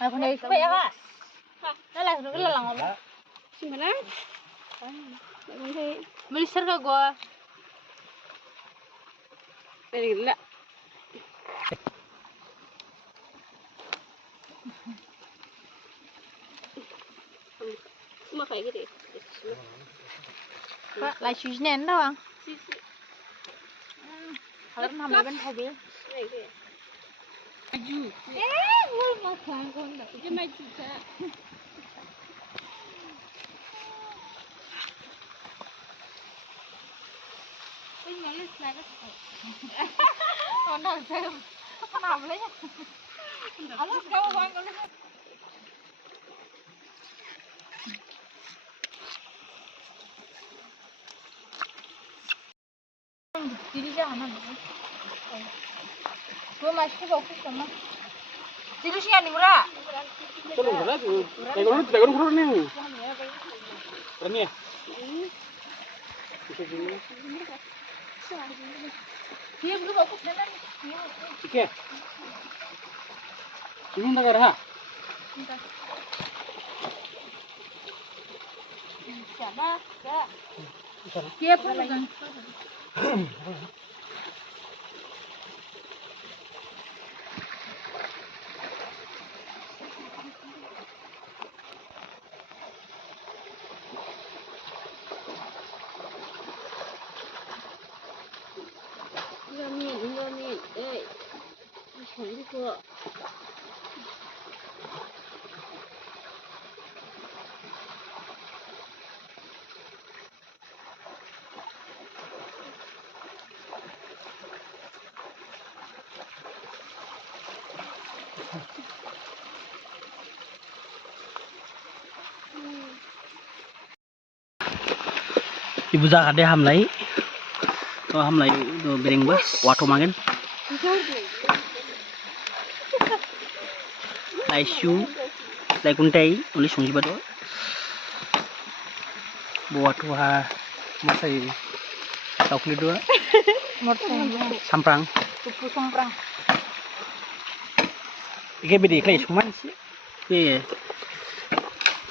Aku nih coba ya Mas. Lah udah lelang apa? Gimana? Beli serga gua. Dari gila. Semua kayak gitu ya? Pak, lah susnya enda bang. Kalau namanya kan hobi. Maju. Gue makan kondak. Dia maju kak. Ini nulis lagi. Kondak saya. Kenapa bolehnya? Alas kamu bang kalau. Jadi jangan nih. Gue masih fokus sama. Jadi sih yang murah. Kalau murah tuh, tidak murah nih. Berani ya? Bisa gini. Dia belum fokus dengan. Oke. Ini tak ada. Siapa? Dia pun kan. Ini, ini kok. Ibu Zak ada hamlai. Oh hamlai do bering bas, wato magen. Lai shu, lai kuntai, ulis sungi bado. Buat wah masai tahu dua. Samprang. Tupu samprang. Ike bedi klei cuman sih. Iya.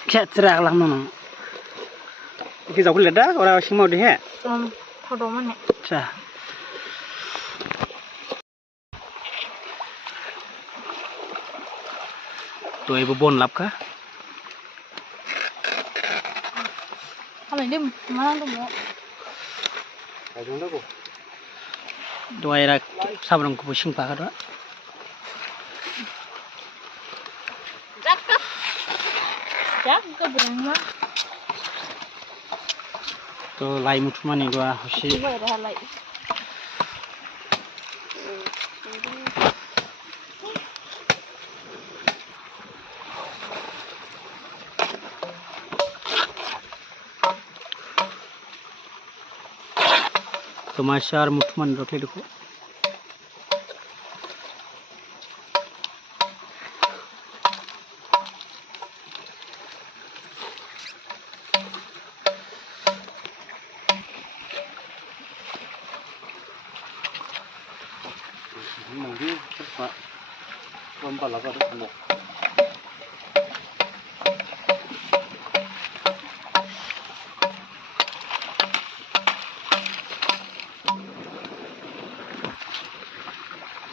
Kayak cerak lah memang. Ike jauh leda orang sing mau deh. Hodoman ya. Cah. Tuh ibu bon lap kah? Kalau ini mana tuh mau? Ajung dah ko. Dua era sabrang ko pusing pa kada. Jak ke berang mah. To lai mutu mani dua hoshi. Coba ada hal lain. To masyar mutu man rokle deko. Mungkin cepat. Lompat lah pada semua.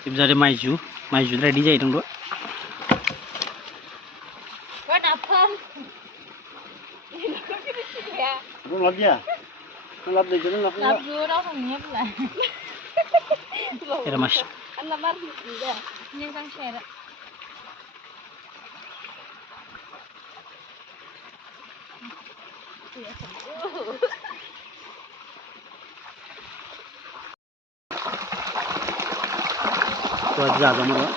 Ibu ada maju ready jadi dong dok. Kenapa? Ya. Belum lap ya? Lap deh jadi lap. Lap dulu orang punya pula. Ada mas. Anak baru tidak. Ini kan share. Tuh jaga mana?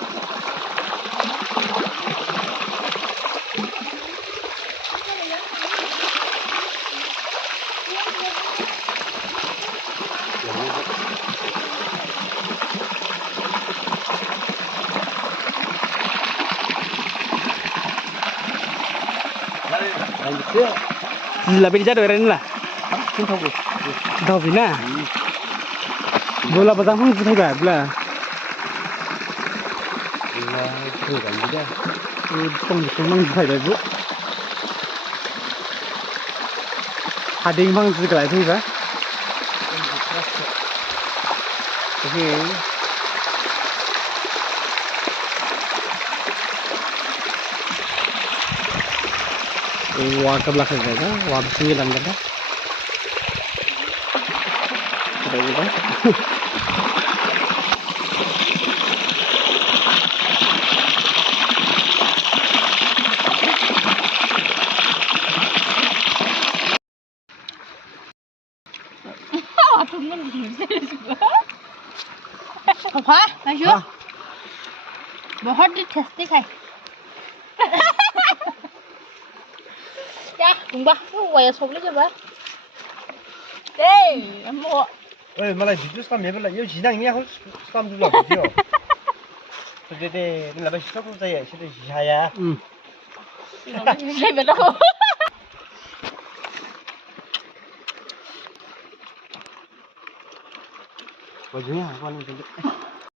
Lebih jauh dari ini lah. Tahu bina. Bola petang pun putih gak, bola. Bola itu kan juga. mang phải đấy bố hà đình mang gì lại thôi vậy thế wah kebelah saja wah sembilan kan ada juga पापा आशु बहुत ही टेस्टी है ya đúng ba cái quầy sống đấy chứ ba đây em mua 왜 말아 지도 삼 예불라 요 지당이야 삼 줄라 보죠. 그때 내가 시작부터야 시대 시샤야. sai về đâu 뭐지? 한 번은 근데